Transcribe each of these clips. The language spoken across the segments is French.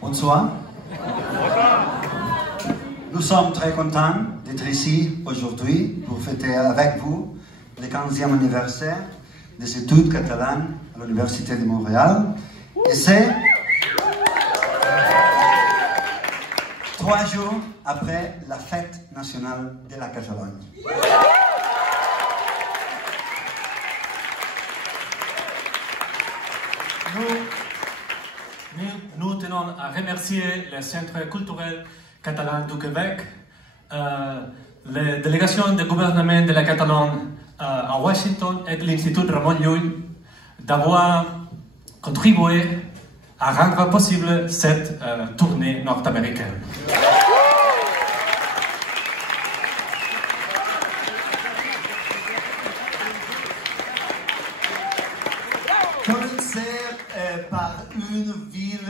Bonsoir. Nous sommes très contents d'être ici aujourd'hui pour fêter avec vous le 15e anniversaire des études catalanes à l'Université de Montréal. Et c'est 3 jours après la fête nationale de la Catalogne. Nous tenons à remercier le Centre culturel catalan du Québec, la délégation du gouvernement de la Catalogne à Washington et l'Institut Ramon Llull d'avoir contribué à rendre possible cette tournée nord-américaine. Commencer par une ville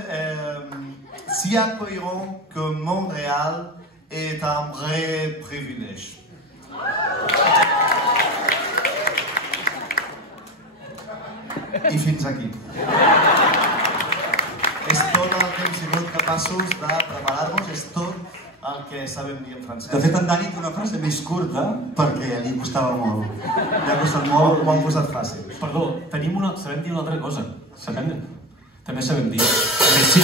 si accueillante que Montréal est un vrai privilège. I fins aquí. És tot el que hem sigut capaços de preparar-nos, és tot el que sabem dir en francès. De fet, en Dani té una frase més curta perquè li costava molt. Li ha costat molt. Ho han posat fàcil. Perdó, sabem dir una altra cosa. També sabem dir. Merci,